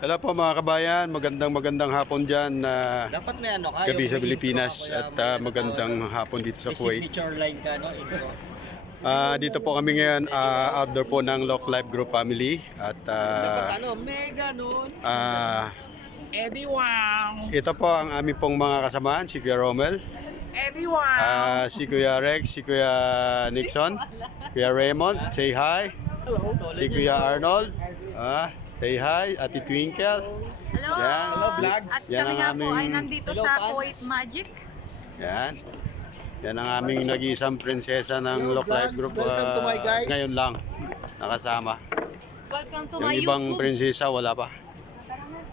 Hello po mga kabayan, magandang hapon dyan na Dapat may ano ka, gabi yung sa may Pilipinas intro ka, at kuya, may magandang hapon dito sa may Kuwait. signature line ka, no? Intro. Dito po kami ngayon, outdoor po ng Lock Life Group Family at Dapat ano, mega nun. Eddie Wang! ito po ang aming pong mga kasamaan, si Kuya Romel, Eddie Wang! si Kuya Rex, si Kuya Nixon, Kuya Raymond, say hi, si Kuya Arnold, say hi, Ate Twinkle. Hello! Yan. Hello, vlogs! At Yan kami ang nga po aming- ay nandito Hello, sa fans. Kuwait Magic. Yan. Yan ang aming nag-iisang prinsesa ng Lock Life Group. Welcome to my guys. Ngayon lang nakasama. Welcome to Yung my ibang YouTube. prinsesa wala pa.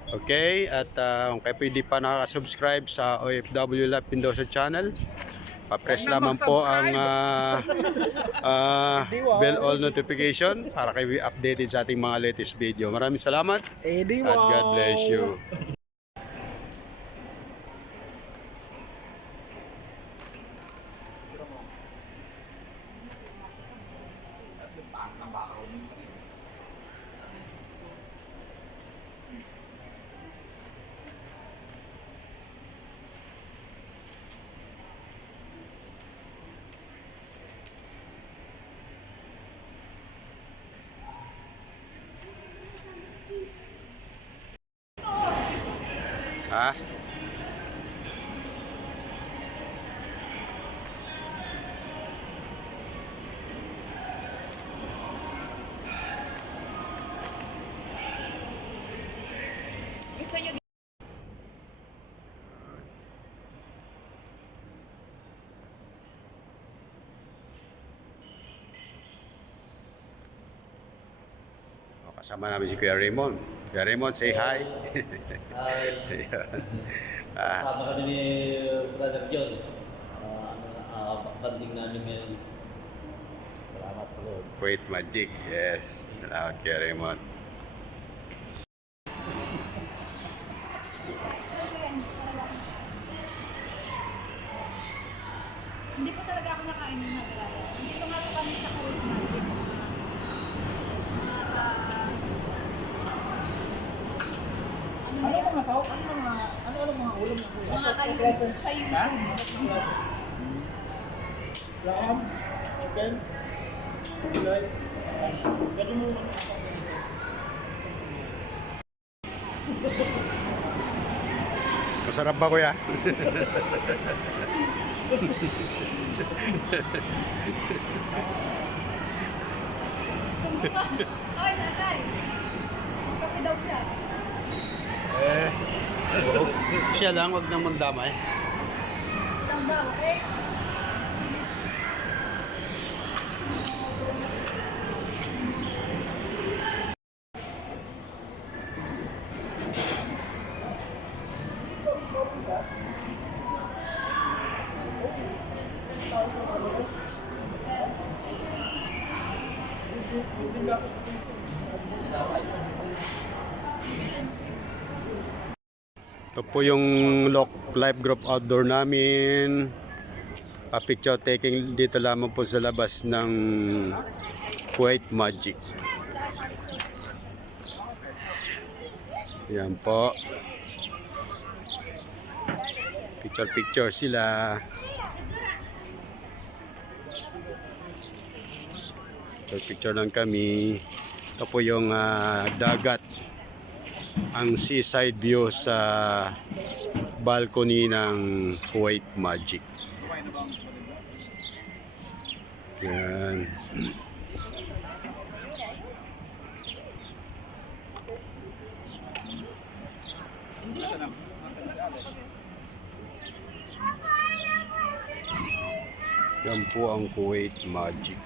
Okay, at kung kayo pwede pa nakaka-subscribe sa OFW Lab Pindosa channel, pa-press lamang po ang bell all notification para kayo updated sa ating mga latest video. Maraming salamat Eddie at God bless you. Ha? Gusto nyo Kasama namin si Kuya Raymond. Kuya Raymond, say hi. Ay, Ayan. kasama kami ni Brother John. Banding namin ngayon. Salamat sa Lord. Kuwait Magic, yes. Salamat Kuya Raymond. Hindi po talaga ako nakain ng nagalaya. Dito nga po kami sa Kuwait Magic. ano mga sahok? Ano mga ulam na kuya? Mga kayo sa YouTube. Ram? Chicken? Gulay? Pwede mo Masarap ba Kuya? Ay, natay! Kape daw siya. Siya lang, wag nang mandamay. Lang daw, okay? Ito po yung Lock Life Group outdoor namin. Picture taking dito lamang po sa labas ng Kuwait Magic. Yan po. Picture sila. Picture lang kami. Ito po yung dagat. Ang seaside view sa balcony ng Kuwait Magic. Yan. Yan po ang Kuwait Magic.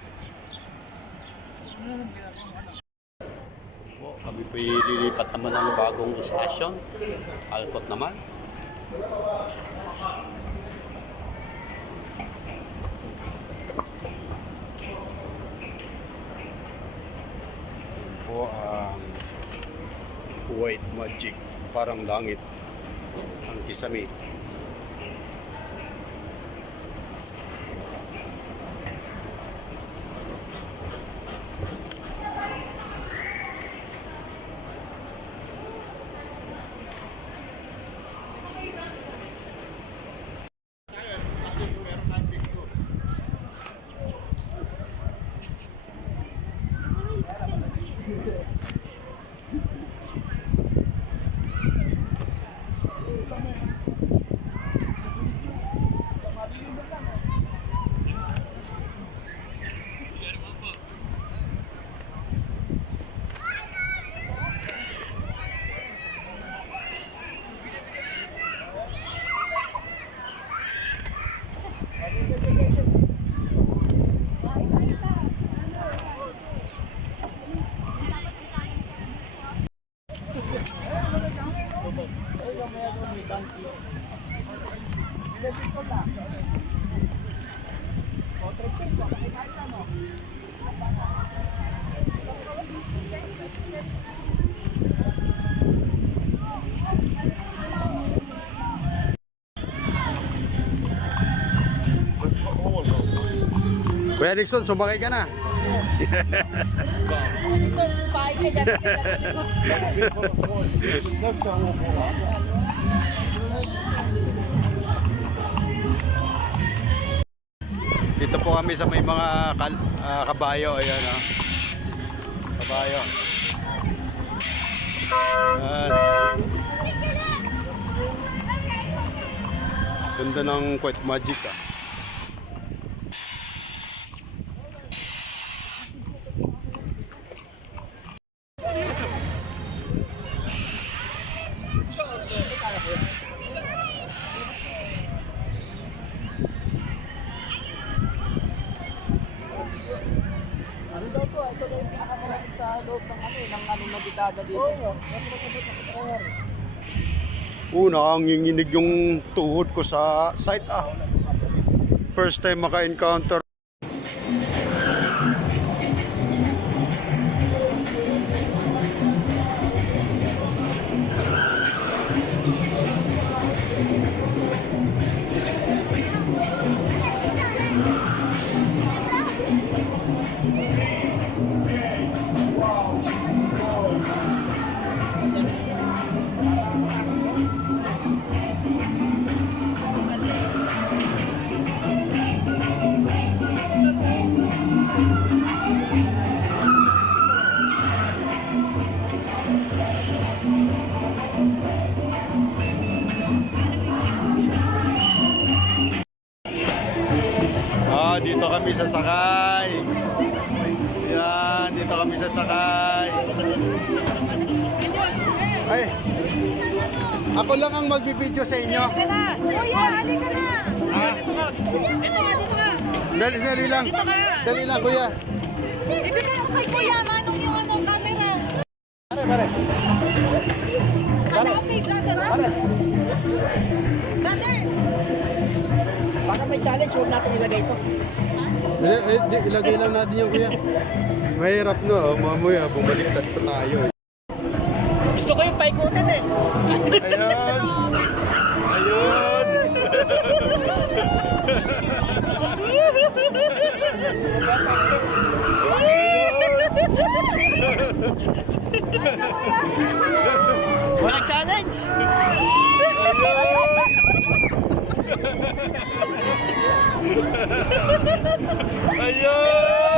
Kami po lilipat naman ng bagong station. Alcott naman. Yan po ang Kuwait Magic. Parang langit ang kisame. donkey. Legit ko lang. O, trip ko. Kahit ano. Kuya Nixon, sumakay ka na. So, spy ka dyan. Dito po kami sa may mga kabayo. Ayan, oh. Kabayo. Ayan. Ganda ng Kuwait Magic, ah. Ano daw to? Ito daw yung pinakamarami sa loob ng na dekada dito. Oo. Nakanginginig yung tuhod ko sa site, ah. First time maka-encounter. Dito kami sasakay. Yan, dito kami sasakay. Ay, ako lang ang magbibideo sa inyo. Kuya, halika na. Ah, Dito ka. dali lang. Dali lang, kuya. Ibigay mo kay Kuya Manong yung camera. Pare. Handa okay, brother, ha? Brother! Baka may challenge, huwag natin ilagay ito. Ilagay lang natin yung kuya. Mahirap no, mamaya bumaliktad pa tayo. Gusto ko yung paikutin eh. Ayun! Ayun! Walang challenge. Ayun!